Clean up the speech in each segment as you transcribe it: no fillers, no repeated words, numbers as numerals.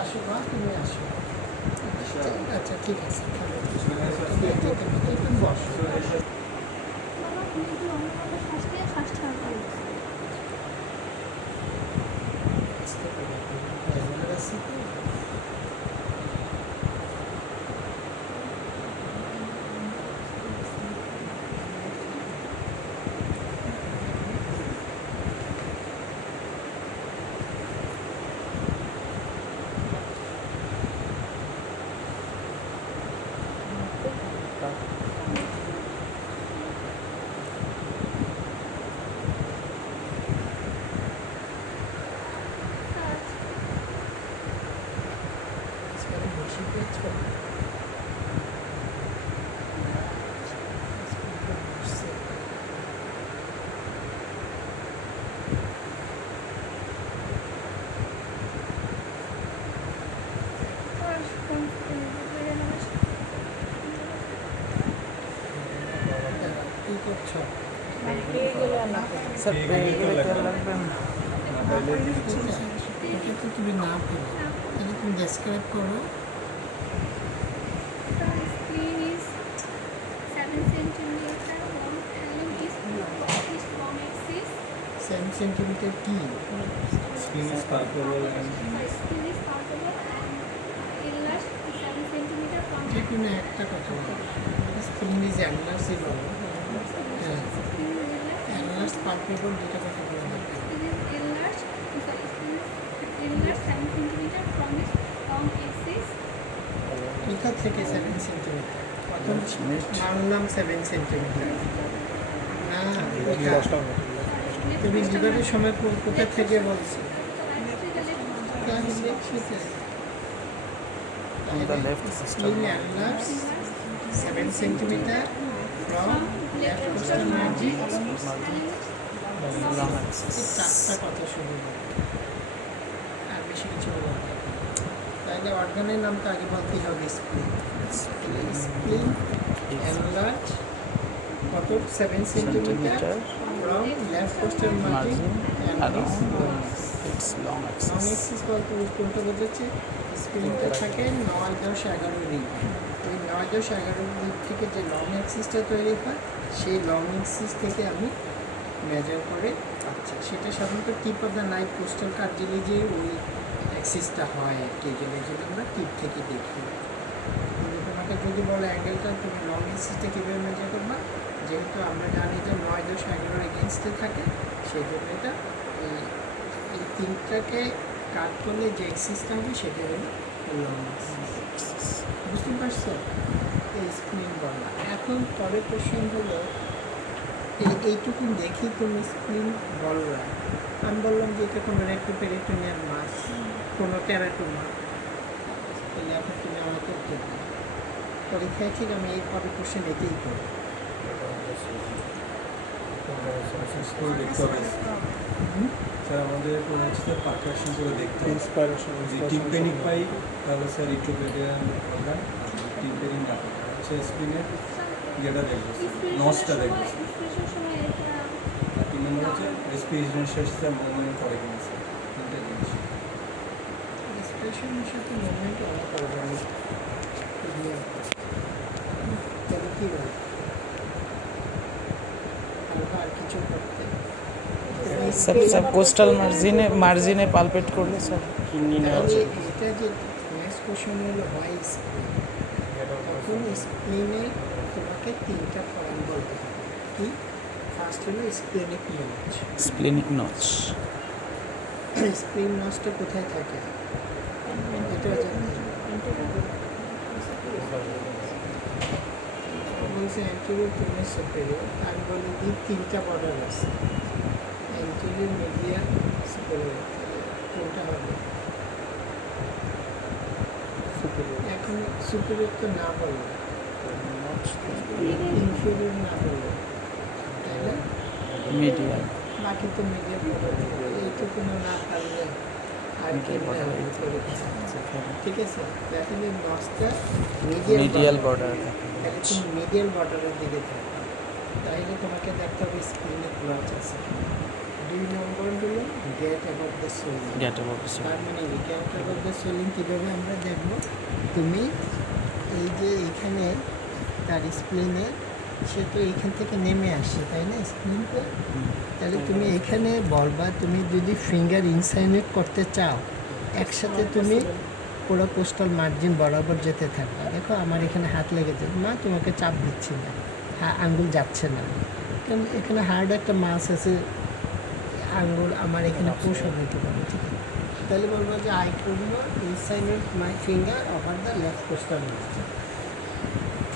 আসো মা, তুমি আসো। আচ্ছা ঠিক আছে, বসো। তুমি না পেলে তাহলে তুমি ডেসক্রাইব করো। সেন্টিমিটার কি? Screen is palpable and যে কোনো একটা কথা বলো। স্ক্রিন ইজ অ্যানলার্সই বলো। হ্যাঁ, অ্যানলার্স পালপেবল যেটা কথা বলা দরকার। কোথা থেকে 7 সেন্টিমিটার? প্রথম মানলাম 7 সেন্টিমিটার না। তুমি লিভারের সময় কোথা থেকে বলছো? On the left system. Annulus 7 centimeter from left costal margin. Long axis. চারটা কথা শুরু হবে, আর বেশি কিছু বলবো না। তাহলে অর্গানের নামটা আগে বলতেই হবে। স্প্লিন অ্যানুলার কত? 7 centimetre from left costal margin and It's long long axis. Axis বলতে কোনটা বোঝাচ্ছে? স্প্লিনটা থাকে 9, 10, 11 দিক। ওই 9, 10, 11 দিক থেকে যে লং এক্সিসটা তৈরি হয়, সেই লং এক্সিস থেকে আমি মেজার করে পাচ্ছি। সেটা সাধারণত tip of the ninth costal কার্টিলেজে ওই অ্যাক্সিসটা হয় আর কি, যেটা আমরা টিপ থেকে দেখি। কিন্তু তোমাকে যদি বলো অ্যাঙ্গেলটা তুমি লং এক্সিসটা কীভাবে মেজার করবা, যেহেতু আমরা জানি যে 9, 10, 11 এগেনস্টে থাকে, সেই জন্য এটা এই তিনটাকে কাট করলে যে এক্সিসটা হবে সেটা হলো লং এক্সিস। বুঝতে পারছো? এই স্প্লিন বলা। এখন পরের কোশ্চেন হলো এইটুকু দেখি তুমি স্প্লিন বললা। আমি বললাম যে এটা কোনো রেক্টোপেরিটোনিয়াল মাস, কোনো টেরাটোমা। তাহলে এখন তুমি আমাকে উত্তর দাও। পরীক্ষায় ঠিক আমি এই পরের কোশ্চেন এতেই করবো। করে দেখতে হবে স্যার। আমাদের হচ্ছে পার্ট্রাকশন করে দেখতে হবে। যদি টিম্পেনিক পাই তাহলে স্যার ইন্ট্রোপেডিয়াল অর্গান, টিম্পেনিক না হচ্ছে স্প্লিনের ইয়েটা দেখবো, নসটা দেখবো। আর 3 নম্বর হচ্ছে রেসপিরেশনের শেষে মুভমেন্ট করে কিনা স্যার, তিনটা জিনিস। রেসপিরেশনের সাথে মুভমেন্ট অনেক অর্গানিক। তাহলে কী বলে আর কিছু করতে? सब कोस्टल मार्जिने पालपेट করলে স্যার কিডনি তাহলে এটা যে নেক্সট কোশ্চেন হলো হোয়াই স্প্লিন। তখন স্প্লিনে তোমাকে 3টা ফর্ম বলতে হবে। কি? ফার্স্ট হলো splenic notch. Splenic notch. Spleen নচটা কোথায় থাকে এটা জানতে হবে। বলছে অ্যান্টেরিয়র টু সুপেরিয়র। আমি বলি কি 3টা বর্ডার আছে, অ্যান্টেরিয়র, মিডিয়াল, সুপেরিয়র। কোনটা হবে? এখন সুপেরিয়র তো না বললো, ইনফেরিয়র না বললো, তাই না? মিডিয়াল। বাকি তো মিডিয়াল বর্ডার। এইটুকু না পারলে আর কি ঠিক আছে, দেখেন এই নচটা মিডিয়াল বর্ডার তাহলে তুমি মিডিয়াল বর্ডারের দিকে থাকো, তাহলে তোমাকে দেখতে হবে স্ক্রিনে ক্লাচ আছে। 2 নম্বর হলো gate about the সোলিং। Gate about তার মানে গেট অ্যাবাউট দ্য সোলিং কীভাবে আমরা দেখবো, তুমি এই যে এখানে তার স্প্লিনে সে তো এইখান থেকে নেমে আসে তাই না স্প্লিনটা, তাহলে তুমি এখানে বলবা তুমি যদি ফিঙ্গার ইনসাইনেট করতে চাও একসাথে তুমি পুরো কোস্টাল মার্জিন বরাবর যেতে থাকবে। দেখো আমার এখানে হাত লেগেছে, মা তোমাকে চাপ দিচ্ছি না, আঙ্গুল যাচ্ছে না, কারণ এখানে হার্ড একটা মাছ আছে, আঙ্গুল আমার এখানে পুশ নিতে পারবে, ঠিক আছে। তাহলে বলবো যে I could not insinuate my finger over the left costal margin.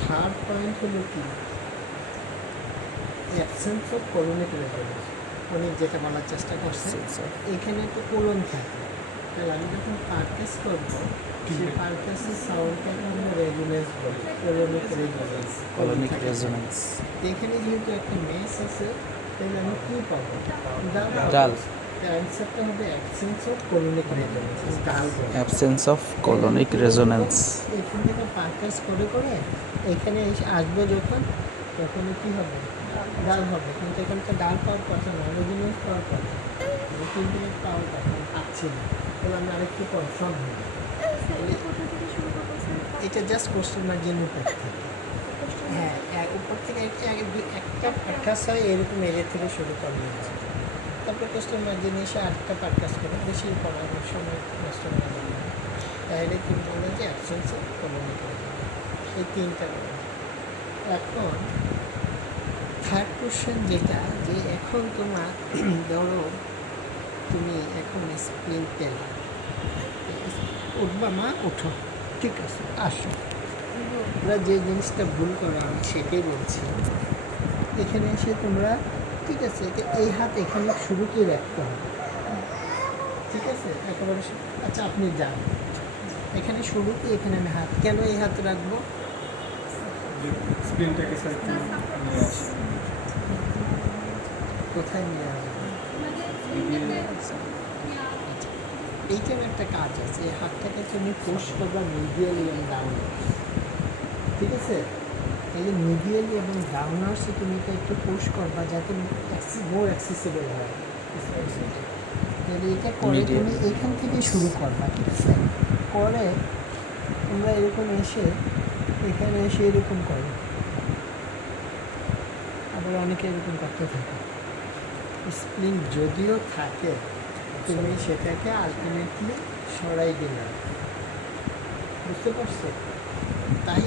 Third point হলো কি, অ্যাবসেন্স অফ কোলনিক রেজাল্ট। উনি যেটা বলার চেষ্টা করছে এখানে তো কোলন থাকে, তাহলে আমি যখন পারকেস করবো সেই পারকেসের সাউন্ডটাকে আমরা রেজোনেন্স বলি, কলোনিক রেজোনেন্স। এখানে যেহেতু একটা মেস আছে তাহলে আমি কী পাবো, ডাল। অ্যান্সারটা হবে absence of colonic resonance, dull. Absence of colonic resonance. এখান থেকে পারকেস করে করে এখানে এসে আসবো যখন, তখন কী হবে, ডাল হবে, কিন্তু এখানে তো ডাল পাওয়ার কথা না, রেজোনেন্স পাওয়ার কথা, কিন্তু পাওয়ার কথা পাচ্ছি না। তাহলে আমি আরেকটু কনফার্ম হই, এটা জাস্ট কোস্টাল মার্জিন উপর থেকে, হ্যাঁ উপর থেকে একটা পারকাস হয় এরকম এরিয়া থেকে শুরু করে নিয়েছে, তারপরে কোস্টাল মার্জিনে এসে আরেকটা পারকাস করে, বেশি করার সময় নষ্ট করা যাবে না। তাহলে তুমি বললে যে অ্যাবসেন্স অফ কোলনিক রেজোনেন্স, এই তিনটা বলে। এখন থার্ড কোশ্চেন যেটা, যে এখন তোমার ধরো তুমি এখন স্প্লিন পেলা, উঠবা মা উঠো, ঠিক আছে আসো। তোমরা যে জিনিসটা ভুল করো আমি সেটাই বলছি, এখানে এসে তোমরা ঠিক আছে এই হাত এখানে শুরুতেই রাখতে হবে, ঠিক আছে একেবারে আচ্ছা আপনি যান এখানে শুরুতে, এখানে আমি হাত কেন এই হাত রাখবো, স্প্লিনটাকে সাইড নিয়ে আসি। কোথায় নিয়ে আসবো, এইটার একটা কাজ আছে, এই হাতটাকে তুমি পুশ করবা মিডিয়ালি এবং ডাউনওয়ার্স, ঠিক আছে। তাহলে মিডিয়ালি এবং ডাউনওয়ার্সে তুমি এটা একটু পুশ করবা যাতে মোর অ্যাক্সেসিবল হয়। তাহলে এটা করে তুমি এখান থেকে শুরু করবা, ঠিক আছে, করে তোমরা এরকম এসে এখানে এসে এরকম করো, আবার অনেকে এরকম করতে থাকে। স্প্লিন যদিও থাকে তুমি সেটাকে আলটিমেটলি সরাই দিলে, বুঝতে পারছো। তাই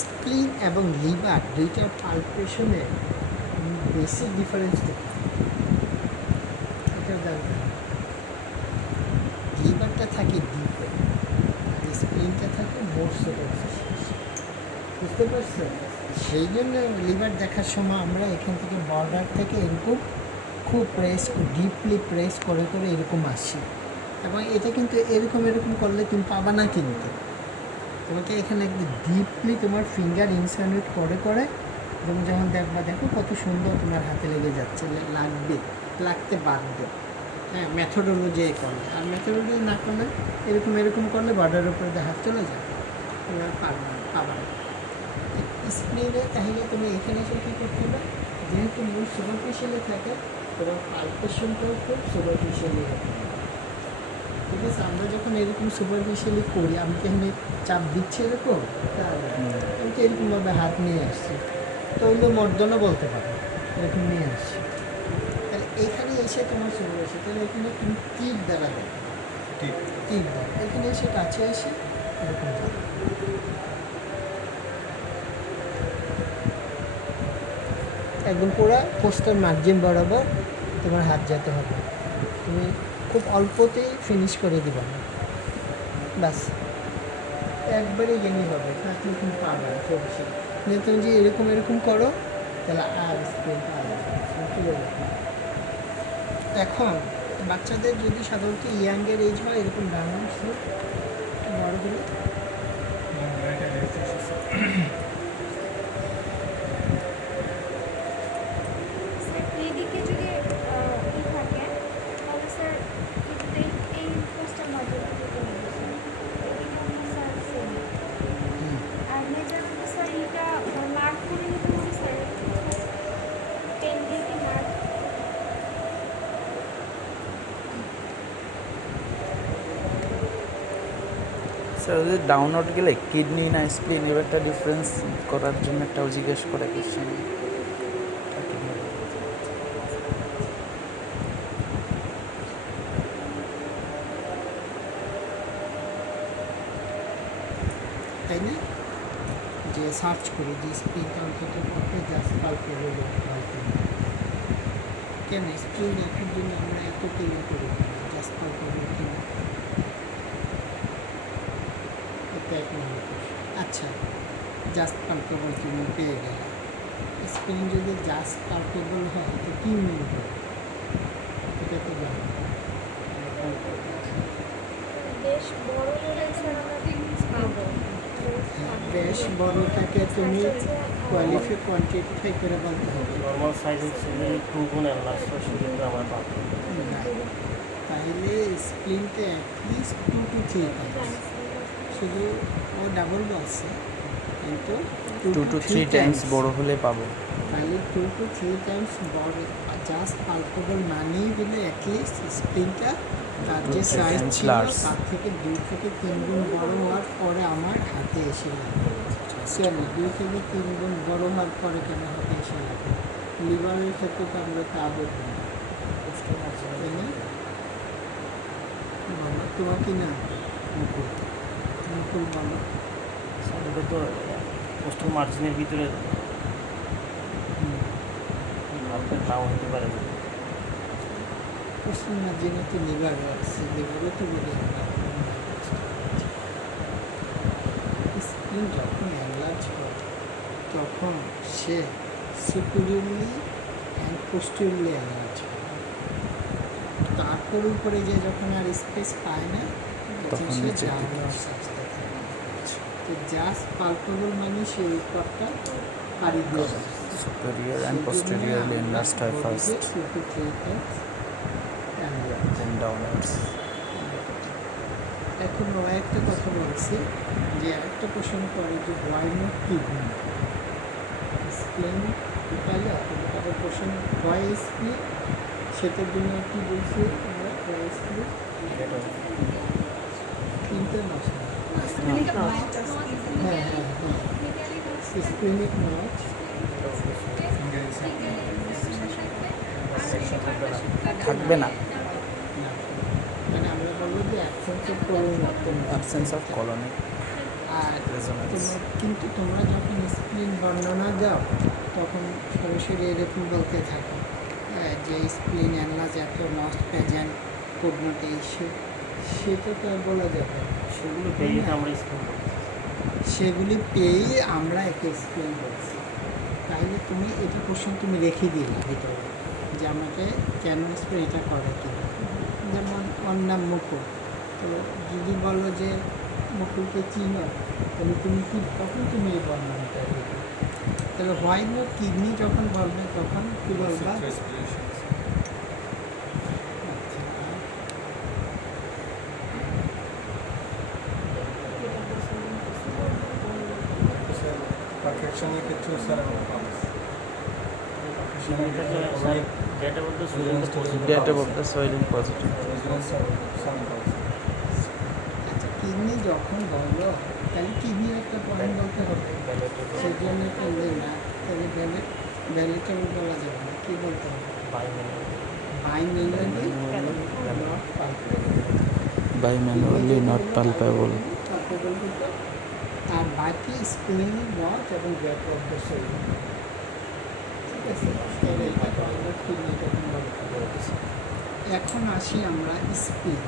স্প্লিন এবং লিভার দুইটার পালপেশনে বেসিক ডিফারেন্স দেখতে এটা জানতে হবে। লিভারটা থাকে ডিপে আর স্প্লিনটা থাকে মোর সুপারফিশিয়াল, বুঝতে পারছো। সেই জন্য লিভার দেখার সময় আমরা এখান থেকে বর্ডার থেকে এরকম খুব ডিপলি প্রেস করে করে এরকম আসি, এবং এটা কিন্তু এরকম এরকম করলে তুমি পাবা না, কিন্তু তোমাকে এখানে একদম ডিপলি তোমার ফিঙ্গার ইনসার্ট করে করে তুমি যখন দেখবা, দেখো কত সুন্দর তোমার হাতে লেগে যাচ্ছে, লাগবে, লাগতে বাধ্য, হ্যাঁ মেথোডোলজি করলে। আর মেথোডোলজি না করলে এরকম এরকম করলে বর্ডারের উপরে হাত চলে যাবে, তুমি আর পাবা না স্প্লিনে। তাহলে তুমি এখানে এসে কী করতে হবে, যেহেতু মূল সুপারফিশিয়ালে থাকে তোমার পালপেশনটাও খুব সুপারফিশিয়ালি হবে, ঠিক আছে। আমরা যখন এরকম সুপারফিশিয়ালি করি, আমি কি এখানে চাপ দিচ্ছি এরকম, আমি তো এরকমভাবে হাত নিয়ে আসছি, তৈল মর্দনও বলতে পারো, এরকম নিয়ে আসছি। তাহলে এখানে এসে তোমার সুপারফিশিয়াল, তাহলে এখানে তুমি টিপ দ্বারা দেবে, টিপ দ্বারা এখানে এসে কাছে এসে এরকম যাবে। একদম পুরো কোস্টাল মার্জিন বরাবর তোমার হাত যেতে হবে, তুমি খুব অল্পতেই ফিনিশ করে দিবা না, ব্যাস একবারে গেলেই হবে, তাহলে তুমি পারবে না বেশি। তুমি যে এরকম এরকম করো তাহলে আর স্প্লিনটা চলে যাবে। এখন বাচ্চাদের যদি সাধারণত ইয়াঙ্গের এজ হয় এরকম ডাউনওয়ার্ডস বড় হলে এইদিকে যদি থাকে তাহলে স্যার এই পোস্টার স্যার ওই ডাউনলোড গেলে কিডনি না স্প্লিন এর একটা ডিফারেন্স করার জন্য একটা জিজ্ঞেস করে কোশ্চেন তাই না? যে সার্চ করি যে স্প্লিনটা অন্তত পক্ষে জাস্ট পাল্পেবল কেন স্প্লিন দেখার জন্য আমরা এত তৈরি করি জাস্ট পাল্পেবল কিনা এটা এক নম্বর প্রশ্ন। আচ্ছা, জাস্ট পাল্পেবল তুমি পেয়ে গেলে, স্প্লিন যদি জাস্ট পাল্পেবল হয় তো কী মিলবে এটা তো জানো। বেশ বড় হলে স্যার আমরা ফিক্স পাবো। বেশ বড়টাকে তুমি কোয়ান্টিফাই করে বলতে হবে। নর্মাল সাইজ হচ্ছে যে 2 গুণ এনলার্জ, তো সেক্ষেত্রে আমরা পাবো। না, তাহলে স্প্লিনটা অ্যাটলিস্ট 2 to 3 টাইমস, শুধু ও ডাবল বলছে কিন্তু 2 to 3 টাইমস বড় হলে পাবো। তাহলে 2 to 3 টাইমস বড় জাস্ট পাল্পেবল মানেই হলে অ্যাটলিস্ট স্প্লিনটা তার যে সাইজ ছিল large। তার থেকে 2 থেকে 3 গুণ বড় হওয়ার পরে আমার হাতে এসে লাগবে। কেন 2 থেকে 3 গুণ বড় হওয়ার পরে কেন হাতে এসে লাগবে? লিভারের ক্ষেত্রে তো আমরা তা বলবো না, তাই না? বলো তোমার কি না মুকুল, মুকুল বলো। স্যার এটা তো পোস্টাল মার্জিনের ভিতরে আপনার নাও হতে পারে। প্রশ্ন মার্জিনে তো লিভার আছে, লিভারও তো বলি আমরা স্প্লিন যখন অ্যানলার্জ হয় তখন সে সুপিরিয়রলি অ্যান্ড পোস্টেরিয়রলি অ্যানলার্জ হয়, তারপর উপরে যে যখন আর স্পেস পায় না তখন তখন সে নিচে ডাউনওয়ার্ডস আসতে থাকে। তো জাস্ট পালপেবল মানে সেই উপরটা পাড়ি দিয়ে যায়। Superior and posteriorly enlarged হয় first, 2 to 3 times enlarged। then downwards. এখন ও একটা কথা বলছি যে একটা কোশ্চেন করে যে হোয়াই নট কিডনি স্প্লিন পাইলে তাদের কোশ্চেন হোয়াই স্প্লিন, সেটার জন্য কি বলছি আমরা হোয়াই স্প্লিন ইন্টারন্যাশনাল। হ্যাঁ হ্যাঁ হ্যাঁ, স্প্লিনিক নচ থাকবে না, মানে আমরা বলবো যে absence of colon, absence of colonic আর resonance। কিন্তু তোমরা যখন স্প্লিন বর্ণনা দাও তখন সরাসরি এরকম বলতে থাকো যে স্প্লিন অ্যানলার্জ এত not present could not issue, সেটা তো আর বলা যাবে না। সেগুলো পেয়ে তো আমরা স্কুল সেগুলি পেয়েই আমরা একে স্প্লিন বলছি। তাহলে তুমি এটা কোশ্চেন তুমি রেখে দিলে ভিতরে যে আমাকে কেন স্প্লিন এটা করে কিনা। যেমন ওর নাম মুকুল, তো যদি বলো যে মুকুলকে চিনো তাহলে তুমি কি তখন তুমি এই বর্ণনাটা দিবে। তাহলে হোয়াই নট কিডনি যখন বলবে তখন কি বলবা? পারফেকশনের ক্ষেত্রেও স্যার আমরা পাবো। এটা তো স্যার ডেটা বলতে Date above the soil in positive. আচ্ছা, কিডনি যখন বললো তাহলে কিডনির একটা পয়েন্ট বলতে হবে, সেই জন্য করলে না তাহলে ভ্যালিটেবল বলা যাবে না, কী বলতে হবে? Bimanually not palpable, Bimanually not palpable. আর বাকি স্প্লিনিক নট এবং গ্যাপ অফ দ্য সোল। ঠিক আছে, তাহলে এটাকে আমরা কিডনি তখন বলতে হবে। এখন আসি আমরা স্প্লিন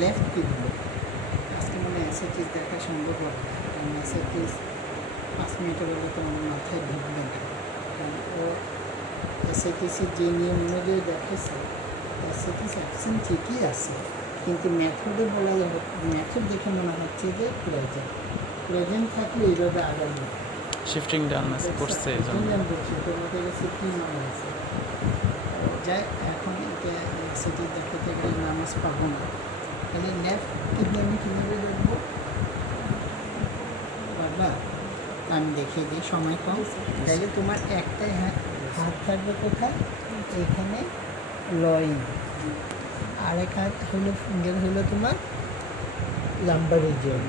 লেফট কিডনি। আজকে মানে অ্যাসেটিস দেখা সম্ভব হবে না, কারণ অ্যাসেটিস 5 মিনিটের বেলা তো আমার মাথায় ঢুকবে না, কারণ ও অ্যাসেটিসের যে নিয়ম অনুযায়ী দেখেছে অ্যাসেটিস অ্যাকশন ঠিকই আছে, কিন্তু মেথডে বলা যাবে, মেথড দেখে মনে হচ্ছে যে প্রেজেন্ট থাকলে এইভাবে আগানো Shifting downwards করছে এই জন্য। বলছি তোমাদের কাছে কী মনে হয়েছে? যাই এখন এটা সেটি দেখাতে গেলে নামাজ পাবো না, তাহলে লেফট কিডনি আমি কীভাবে দেখবো বাবা? আমি দেখিয়ে দিই, সময় কম। তাহলে তোমার একটাই হাত থাকবে কোথায়? এইখানে লইন, আরেক হাত হলো ফিঙ্গার হলো তোমার লাম্বার রিজিয়ন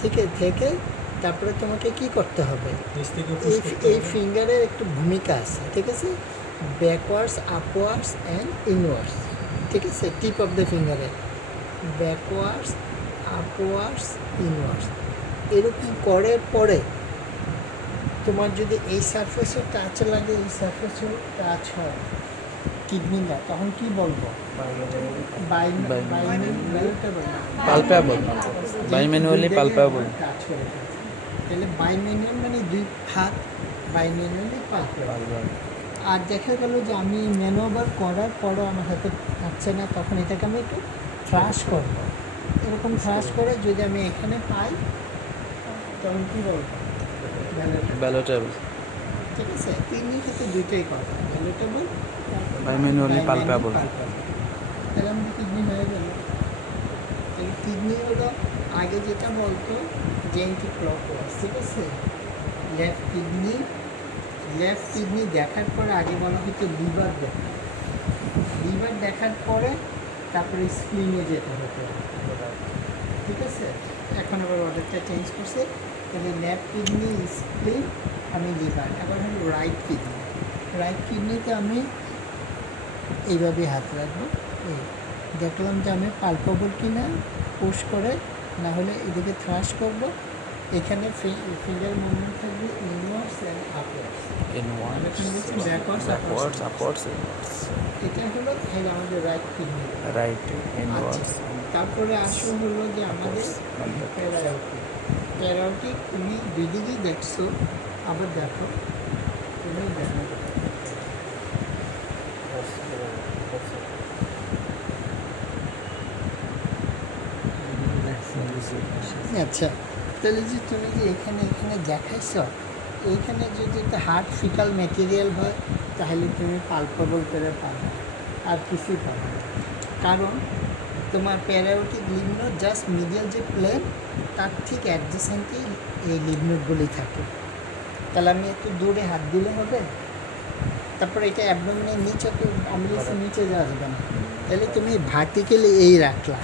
ঠিক আছে থেকে তারপরে তোমাকে কি করতে হবে নিচ থেকে এই ফিঙ্গারের একটু ভূমিকা আছে ঠিক আছে ব্যাকওয়ার্ডস আপওয়ার্ডস অ্যান্ড ইনওয়ার্ডস ঠিক আছে টিপ অফ দ্য ফিঙ্গারে ব্যাকওয়ার্ডস আপওয়ার্ডস ইনওয়ার্ডস এরকম করার পরে তোমার যদি এই সারফেসও টাচ লাগে এই সারফেসও টাচ হয় কিডনিটা তখন কি বলবো পালপেবল বাইম্যানুয়ালি পালপেবল টাচ করে ফেলছে। তাহলে বাইম্যানুয়াল মানে দুই হাত বাইম্যানুয়ালি পালপেবল আর দেখা গেল যে আমি ম্যানোভার করার পরও আমার হাতে থাকছে না তখন এটাকে আমি একটু থ্রাশ করবো এরকম থ্রাশ করে যদি আমি এখানে পাই তখন কী বলবো ব্যালোটেবল ঠিক আছে তিনই ক্ষেত্রে দুইটাই কথা ভ্যালুটেবল বাইম্যানুয়ালি পালপেবল তাহলে আমাদের কিডনি হয়ে গেল তাহলে কিডনি হলো আগে যেটা বলতো যে অ্যান্টি ক্লকওয়াইজ ঠিক আছে লেফট কিডনি দেখার পরে আগে বলা হতো লিভার দেখার পরে তারপরে স্প্লিনে যেতে হতো ঠিক আছে এখন আবার অর্ডারটা চেঞ্জ করছে তাহলে লেফট কিডনি স্প্লিন আমি লিভার এবার হলো রাইট কিডনিতে আমি এইভাবে হাত রাখবো এই দেখলাম যে আমি পালপেবল কিনা পুশ করে না হলে এদিকে থ্রাশ করব এখানে ফিঙ্গার মুভমেন্ট থাকবে ইনওয়ার্ডস অ্যান্ড আপওয়ার্ডস ব্যাকওয়ার্ডস আপওয়ার্ডস এটা হলো এই আমাদের রাইট কিডনি রাইট ইনওয়ার্ডস তারপরে আসো হলো যে আমাদের প্যারাওটিক তুমি দুই দিকেই দেখছো আবার দেখো তুমি দেখো আচ্ছা তাহলে যে তুমি যে এখানে দেখাইছ এইখানে যদি তো হার্ড ফিকাল ম্যাটেরিয়াল হয় তাহলে তুমি পালপেবল করে পাবে আর কিছুই পাবে না কারণ তোমার প্যারাওটিক লিম্ফ নোড জাস্ট মিডিয়াল যে প্লেন তার ঠিক অ্যাডজেসেন্টেই এই লিম্ফ নোডগুলি থাকে তাহলে আমি একটু দূরে হাত দিলে হবে তারপরে এটা অ্যাবডোমিনের নিচে তো অমলিসের নিচে যাওয়া যাবে না তাহলে তুমি ভার্টিক্যালি এই রাখলা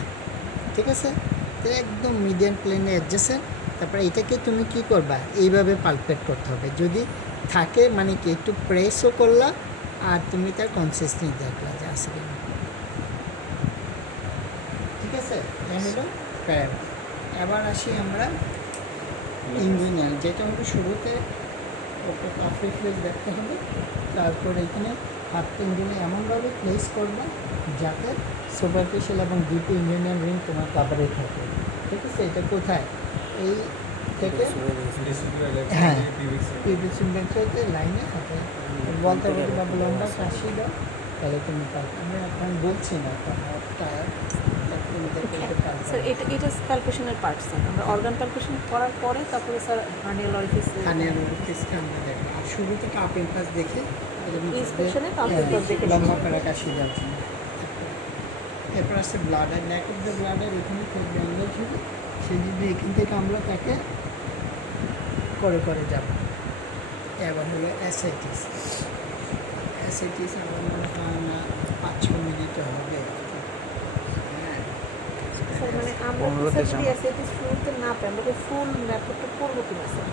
ঠিক আছে তো একদম মিডিয়াম প্লেনে অ্যাডজেসেন্ট তারপরে এটাকে তুমি কি করবা এইভাবে পালপেট করতে হবে যদি থাকে মানে কি একটু প্রেসও করলা আর তুমি তার কনসিস্টেন্সি দেখলা যে আসে কিনা ঠিক আছে হলো প্যার এবার আসি আমরা ইঞ্জিনিয়ার যেটা হলো শুরুতে ওকে কাফে প্লেস দেখতে হবে তারপর এখানে হাত ইঞ্জিনে এমনভাবে প্লেস করবা যাতে সুপারফিশিয়াল এবং ডিপি ইঞ্জিনিয়ার রিং তোমার কাভারে থাকে ঠিক আছে এটা কোথায় এই থেকে হ্যাঁ পিভি সিম্পেন্সে লাইনে থাকে বলতে বলতে বা লম্বা কাশি দাও তাহলে তুমি পারবে আমি এখন বলছি না স্যার এটা প্যালপেশনের পার্ট স্যার আমরা অর্গান প্যালপেশন করার পরে তারপরে স্যার হার্নিয়াল অরিফিস দেখো আর শুরু থেকে আপ ইম্পাস দেখে ইন্সপেকশনে কাউন্টার দেখে লম্বা করে কাশি দেওয়ার জন্য এরপর আসছে bladder knack of the bladder এখানে খুব ব্যান্ডেজ হবে সে যদি এখান থেকে আমরা তাকে করে যাব এবার হলো অ্যাসাইটিস আমার মনে হয় না 5-6 মিনিটে হবে স্যার মানে আমরা যদি অ্যাসিডিটি শুরুতে না পাই আমরা ফুল ম্যাপটা করবো কিনা স্যার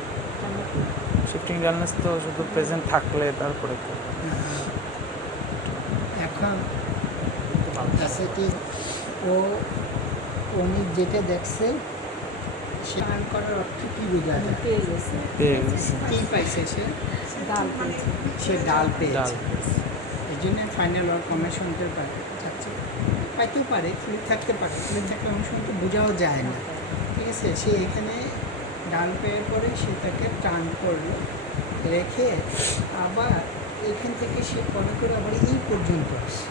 আমরা কি শিফটিং ডালনেস তো শুধু প্রেজেন্ট থাকলে তারপরে তো এখন অ্যাসাইটিস উনি যেটা দেখছে সে রান করার অর্থ কী বোঝা যায় পেয়ে গেছে কী পাইছে সে ডাল পেয়েছে সে ডাল পেয়েছে ডাল এই জন্য ফাইনাল ওয়ার কমে শুনতে চাচ্ছে পাইতেও পারে ফ্লুইড থাকতে পারে ফ্লুইড থাকলে অনেক সময় তো বোঝাও যায় না ঠিক আছে সে এখানে ডাল পেয়ে পরে সে তাকে টান করলো রেখে আবার এখান থেকে সে করে আবার এই পর্যন্ত আসছে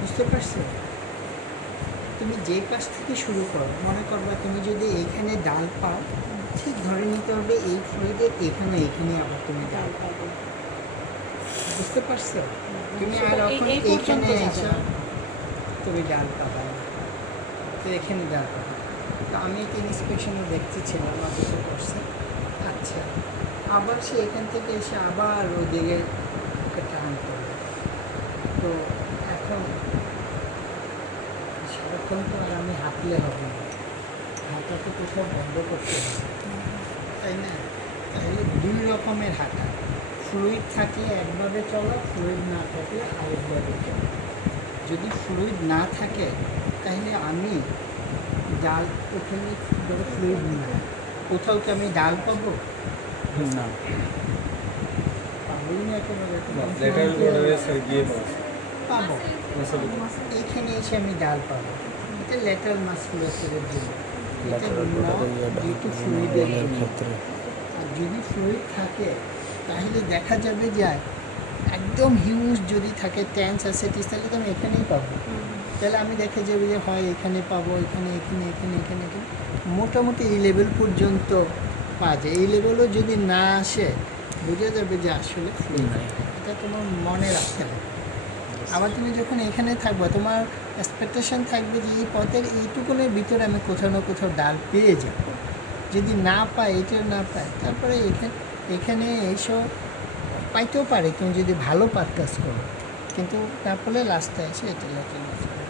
বুঝতে পারছো তুমি যে কাজ থেকে শুরু করো মনে করবা তুমি যদি এইখানে ডাল পাও ঠিক ধরে নিতে হবে এই ফ্লুইডের এইখানে আবার তুমি ডাল পাবে বুঝতে পারছো তুমি আর এইখানে এসে তুমি ডাল পাবা না তো এখানে ডাল পাবা তো আমি একটা ইন্সপেকশনে দেখতেছিলাম আমাকে করছে আচ্ছা আবার সে এখান থেকে এসে আবার ওদিকে ওকে টান করবে তো এখন তখন তো আর আমি হাঁটলে হবে না, হাঁটাকে কোথাও বন্ধ করতে হবে, তাই না? তাহলে দুই রকমের হাঁটা, ফ্লুইড থাকলে একভাবে চলা, ফ্লুইড না থাকলে আরেকভাবে চলা। যদি ফ্লুইড না থাকে তাহলে আমি ডাল, ওখানে ধরো ফ্লুইড না, কোথাও কি আমি ডাল পাবো? না, পাবোই না একেবারে। লেটারাল বর্ডারে স্যার গিয়ে পাবো পাবো, মাসল এইখানে এসে আমি ডাল পাবো, এটা ল্যাটারাল মাসকুলাচারের জন্য, এটা ল্যাটারাল যেহেতু ফ্লুইডের বর্ডারের জন্য। ক্ষেত্রে আর যদি ফ্লুইড থাকে তাহলে দেখা যাবে যে একদম হিউজ যদি থাকে ট্যান্স অ্যাসেটিস, তাহলে তো আমি এখানেই পাবো। তাহলে আমি দেখা যাবে যে হয় এখানে পাবো, এখানে এখানে এখানে এখানে এখানে, মোটামুটি এই লেভেল পর্যন্ত পাওয়া যায়। এই লেভেলও যদি না আসে বোঝা যাবে যে আসলে ফ্লুইড নাই, এটা তোমার মনে রাখতে হবে। আবার তুমি যখন এখানে থাকবে তোমার এক্সপেকটেশন থাকবে যে এই পথের এইটুকুনের ভিতরে আমি কোথাও না কোথাও ডাল পেয়ে যাব। যদি না পাই, এটা না পাই, তারপরে এখানে এইসব পাইতেও পারে তুমি যদি ভালো পারকাস করো, কিন্তু তারপরে লাস্টে এসে এটা ল্যাটারাল মাসকুলার,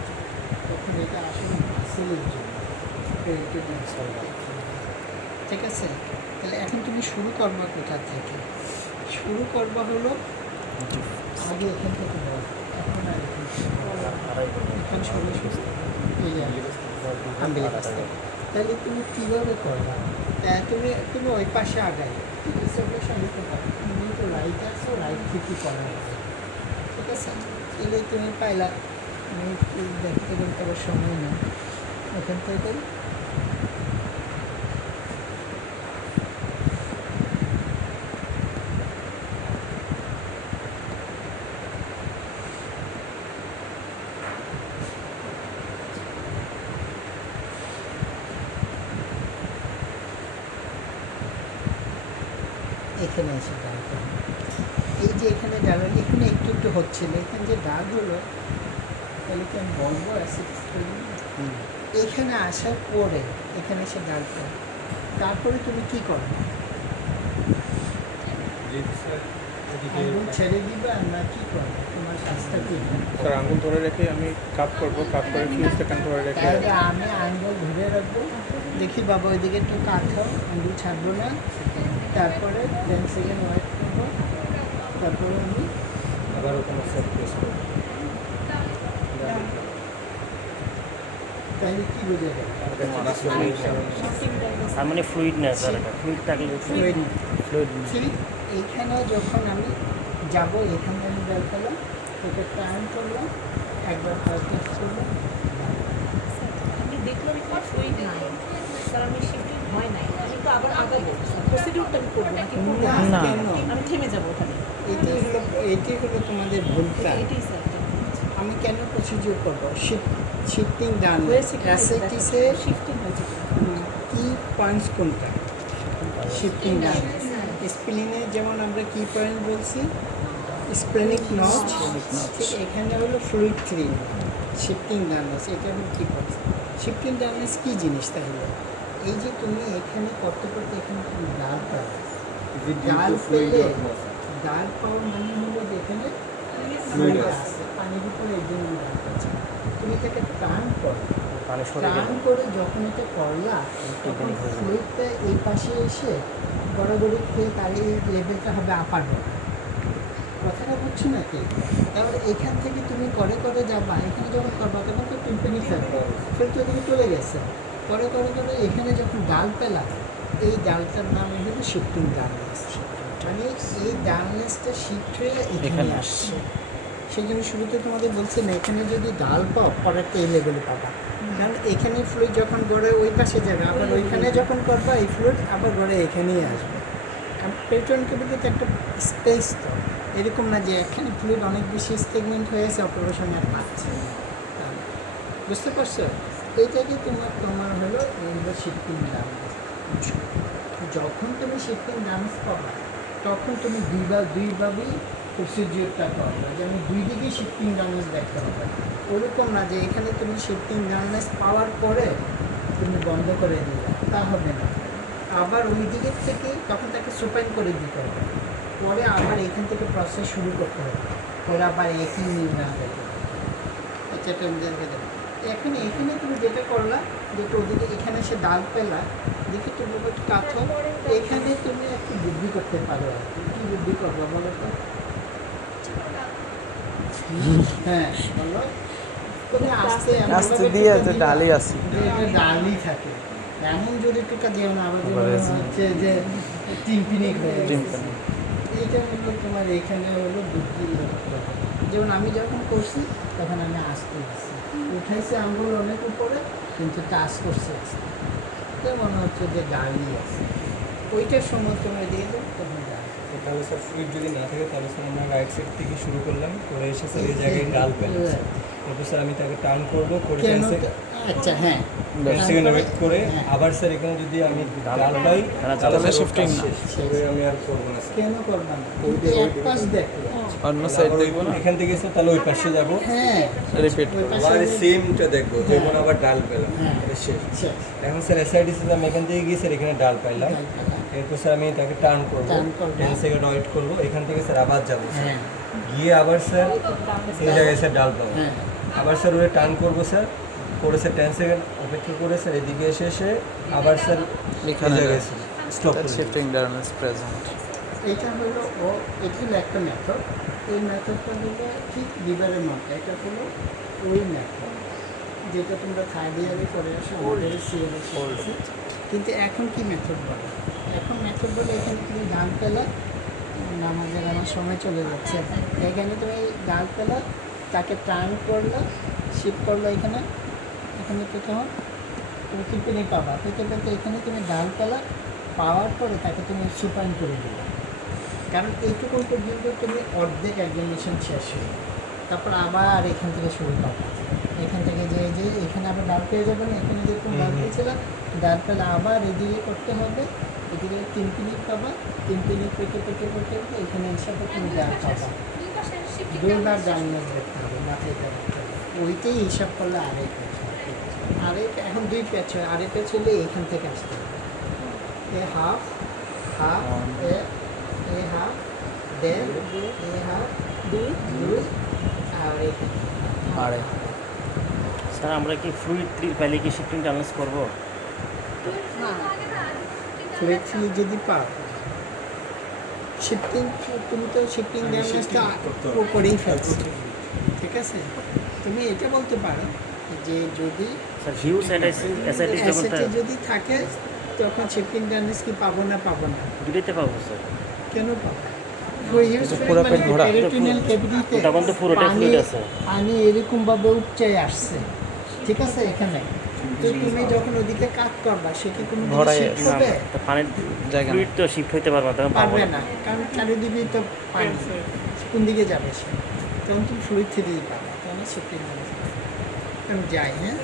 তখন এটা আসলে মাসেলের জন্য, পেরিটোনিয়াল মাসল। ঠিক আছে? তাহলে এখন তুমি শুরু করবা কোথা থেকে? শুরু করবা হলো আগে এখান থেকে বল, এখন আর এখান থেকে বল। এখন শুরু এই umbilicus থেকে। তাহলে তুমি কীভাবে করবা? তুমি ওই পাশে আগাই, ঠিক আছে? ওগুলো সঙ্গে পারো, তুমি তো রাইট আসো, রাইট থেকে করা হবে, ঠিক আছে? তাহলে তুমি পাইলা, আমি একটু দেখতে গেলে তোমার সময় নেই, এখান থেকে এখানে এসে ডাল করবো। এই যে এখানে ডাল, এখানে একটু একটু হচ্ছিল, এখানে যে ডাল হলো, তাহলে কি আমি বলবো অ্যাসিডিস করবো? এখানে আসার পরে এখানে এসে ডাল করবো, তারপরে তুমি কী করবে? আঙুল ছেড়ে দিবে আর না কী করবে? তোমার কাজটা কী? স্যার আঙুল ধরে রেখে আমি কাপ করব, কাপ করে ফিউ সেকেন্ড ধরে রেখে তাহলে আমি আঙুল ধরে রাখবো, দেখি বাবা ওইদিকে একটু কাঁথাও, আঙুল ছাড়বো না, তারপরে 10 সেকেন্ড ওয়েট করবো, তারপরে আমি আবার ওখানে স্যার প্রেস করবো। তাহলে কী বোঝা গেল? তার মানে ফ্লুইড না স্যার, এটা ফ্লুইড থাকলে ফ্লুইড ফ্লুইড ঠিক এইখানে যখন আমি যাব, এখানে আমি বের করলাম, ওটা টার্ন করলাম, একবার পারচেস করলাম, আমি দেখলাম এখানে ফ্লুইড নাই, স্যার আমি শিফটিং হয় নাই, আমি তো আবার আগাবো, প্রসিডিউরটা আমি করবো নাকি করবো না? না। কেন? আমি থেমে যাবো ওখানে, এটি হলো তোমাদের ভুলটা। এটাই স্যার আমি কেন প্রসিডিউর করবো? শিফটিং ডান হয়েছে অ্যাসেটিসে শিফটিং হয়েছে কি পয়েন্টস কোনটা? শিফটিং ডান। স্প্লিনে যেমন আমরা কি পয়েন্ট বলছি? স্প্লেনিক নচ, ঠিক এখানে হলো ফ্লুইড 3, শিফটিং ডাননেস, এটা হলো কি পয়েন্ট? শিফটিং ডাননেস কী জিনিস তাহলে? এই যে তুমি এখানে করতে করতে এখানে তুমি ডাল পাবে, ডাল পেলে, ডাল পাওয়ার মানে হলো যে এখানে ফ্লুইড আছে, পানির উপরে এই জন্য ডাল পাচ্ছে। তুমি এটাকে টার্ন করো, তাহলে সরে টার্ন গেল। করে যখন এটা করলা, তখন ফ্লুইডটা এই পাশে এসে গড়াগড়ি খেয়ে তাহলে এই লেভেলটা হবে আপার বর্ডার। কথাটা বুঝছো নাকি? তারপরে এখান থেকে তুমি করে করে যাবা, এখানে যখন করবা তখন তো টিম্পেনিক থাকবে, ফের তো এদিকে চলে গেছে, করে করে করে এখানে যখন ডাল পেলা, এই ডালটার নাম হলো শিফটিং ডালনেস। মানে এই ডালনেসটা শিফট হয়ে এখানে এখানে আসছে। সেই জন্য শুরুতে তোমাদের বলছি না, এখানে যদি ডাল পাও পরেরটা এই লেভেলে পাবা, কারণ এখানে ফ্লুইড যখন গড়ে ওই পাশে যাবে, আবার ওইখানে যখন করবা এই ফ্লুইড আবার গড়ে এখানেই আসবে। আর পেট্রোল কেবিলে তো একটা স্পেস, তো এরকম না যে এখানে ফ্লুইড অনেক বেশি স্টেগমেন্ট হয়েছে, অপারেশন আর পাচ্ছে না। বুঝতে পারছো? এইটাকে তোমার হলো শিফটিং ডাউন্স। যখন তুমি শিফটিং ডাউন্স পাবা, তখন তুমি দুইভাবেই প্রসিডিওরটা করবে, যে আমি দুই দিকেই শিফটিং ডাউন্স দেখতে হবে। ওরকম না যে এখানে তুমি শিফটিং ডাউন্স পাওয়ার পরে তুমি বন্ধ করে দিলে, তা হবে না। আবার ওই দিকের থেকে তখন তাকে সুপাইন করে দিতে হবে, পরে আবার এখান থেকে প্রসেস শুরু করতে হবে, পরে আবার একই নির্ণয় হবে। আচ্ছা, এটা আমি দেখে দেবো। এখন এখানে তুমি যেটা করলা, যেটা ওদিকে এখানে সে ডাল পেলা, দেখে তুমি একটু কাছো, এখানে তুমি একটু বুদ্ধি করতে পারো আর কি। কি বুদ্ধি করবো বলো তো? হ্যাঁ বলো। তুমি আস্তে আস্তে দিয়ে যে ডালি আছে এটা ডালই থাকে, এমন যদি টুকা দিও না, আবার আবার এসে- হচ্ছে যে টিম্পিনিক হয়ে গেছে। টিম্পানি। এইটা হলো তোমার এখানে হলো বুদ্ধি। যেমন আমি যখন করছি তখন আমি আসতে আসছি, উঠাইছি আঙ্গুল অনেক উপরে, কিন্তু টাচ করছে আস্তে, তো মনে হচ্ছে যে গাড়ি আছে। ওইটার সময় তোমরা দিয়ে দেবো তখন গাড়ি। তাহলে স্যার ফ্লুইড যদি না থাকে তাহলে স্যার আমরা রাইট সাইড থেকে শুরু করলাম, করে এসে স্যার এই জায়গায় ডাল পেলাম। তারপর স্যার আমি তাকে টার্ন করবো, করে কেন 10 আচ্ছা হ্যাঁ, সেকেন্ড ওয়েট করে আবার স্যার এখানে যদি আমি ডাল পাই তাহলে স্যার shifting কাজ না। শেষ। তবে আমি আর করবো না স্যার। কেন করবা না? এক পাশ দেখো। অন্য সাইড দেখবো না, এখান থেকে স্যার তাহলে ওই পাশে যাবো, হ্যাঁ রিপিট ওই পাশে আবার আমি- সেমটা দেখবো, যেমন আবার ডাল পেলাম, হ্যাঁ। এটা শেষ। শেষ। এখন স্যার এসআইডিসি আমি এখান থেকে গিয়ে স্যার এখানে ডাল পাইলাম, ডাল পেলা। এরপর স্যার আমি তাকে টার্ন করবো, Turn করবো। 10 সেকেন্ড ওয়েট করবো, এখান থেকে স্যার আবার যাবো স্যার, হ্যাঁ গিয়ে আবার স্যার এই জায়গায় স্যার ডাল পাবো, হ্যাঁ আবার স্যার ওটা টার্ন করবো স্যার, করে স্যার 10 সেকেন্ড অপেক্ষা করে স্যার এদিকে এসে আবার স্যার এখানে এই জায়গায় স্টপ শিফটিং ডার্নেস প্রেজেন্ট। এটা হলো এটা হলো একটা মেথড। এই মেথডটা হলো ঠিক লিভারের মতো, এটা হলো ওই মেথড যেটা তোমরা থার্ড ইয়ারে করে আসো, আমাদের সিএলএ শিখেছি। কিন্তু এখন কি মেথড বলে? এখন মেথড বলে এখানে তুমি ডাল পেলা, নামাজের আমার সময় চলে যাচ্ছে, এখানে তুমি ডাল পেলা, তাকে টার্ন করলা, শিফট করলো এখানে, এখানে তো তখন তুমি টিপ্পনি পাবা, পেতে পেতে এখানে তুমি ডাল পেলা, পাওয়ার পরে তাকে তুমি সুপাইন করে দিলে, কারণ এইটুকু পর্যন্ত তুমি অর্ধেক এক্সামিনেশন শেষ হয়ে, তারপর আবার এখান থেকে শুরু করবে, এখান থেকে যে এখানে আবার ডাল পেয়ে যাবে না, এখানে যেরকম ডাল পেয়েছিলাম, ডাল পেলে আবার এদিকে করতে হবে, এদিকে 3 পিনিক পাবা, 3 পিনিক পেটে পেটে পেটে এখানে হিসাবে তুমি ডাল পাবা, দুবার ডাইনাস দেখতে হবে, মাথায় রাখতে হবে, ওইটাই হিসাব করলে আরেক প্যাচ হবে। আরেক এখন 2 প্যাচ হয়, আরেক প্যাচ হলে এখান থেকে আসতে হবে, এ হাফ হাফ এ হাফ দেন এ হাফ 2 আর এখানে আরে স্যার আমরা কি ফ্লুইড 3 পাইলে কি শিফটিং ডার্নেস করবো? ফ্লেট থ্রি যদি পাও, শিফটিং তুমি তো শিফটিং ড্যামেজটা করেই ফেলছো, ঠিক আছে? তুমি এটা বলতে পারো যে যদি স্যার ভিউ এসআইটিস যখন অ্যাসেটে যদি থাকে তখন শিফটিং ড্যামেজ কি পাবো না দুটোতে পাবো স্যার, কেন পাবো? পুরো পেট ভরা। পেরিটোনিয়াল ক্যাভিটিতে তখন তো পুরোটাই fluid আছে। পানি এরকমভাবে উপচে আসছে, ঠিক আছে? এখানে তো তুমি যখন ওদিকে কাট করবা, সে কি কোনো ভরাই শিফট না হবে? তো পানির জায়গা ফ্লুইড তো শিফট হইতে পারবে না, তখন পাবো পারবে না। না, কারণ চারিদিকেই তো পানি, কোন দিকে যাবে সে? তখন তুমি ফ্লুইড থেকে পাবে, তখন শিফটিং হবে। আমি যাই, হ্যাঁ।